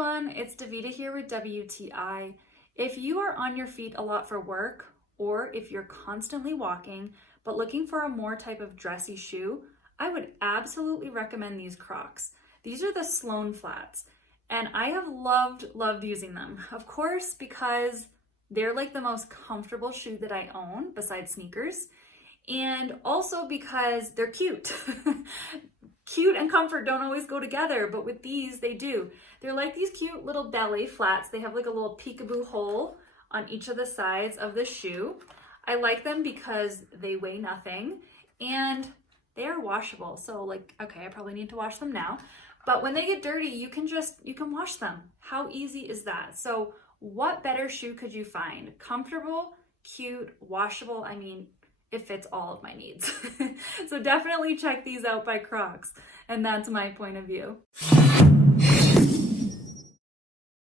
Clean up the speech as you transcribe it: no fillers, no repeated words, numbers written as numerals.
everyone, it's Davita here with WTI. If you are on your feet a lot for work, or if you're constantly walking but looking for a more type of dressy shoe, I would absolutely recommend these Crocs. These are the Sloane flats, and I have loved using them. Of course, because they're like the most comfortable shoe that I own besides sneakers, and also because they're cute. Cute and comfort don't always go together, but with these, they do. They're like these cute little belly flats. They have like a little peekaboo hole on each of the sides of the shoe. I like them because they weigh nothing and they are washable. So like, okay, I probably need to wash them now, but when they get dirty, you can wash them. How easy is that? So what better shoe could you find? Comfortable, cute, washable. I mean, it fits all of my needs. So definitely check these out by Crocs. And that's my point of view.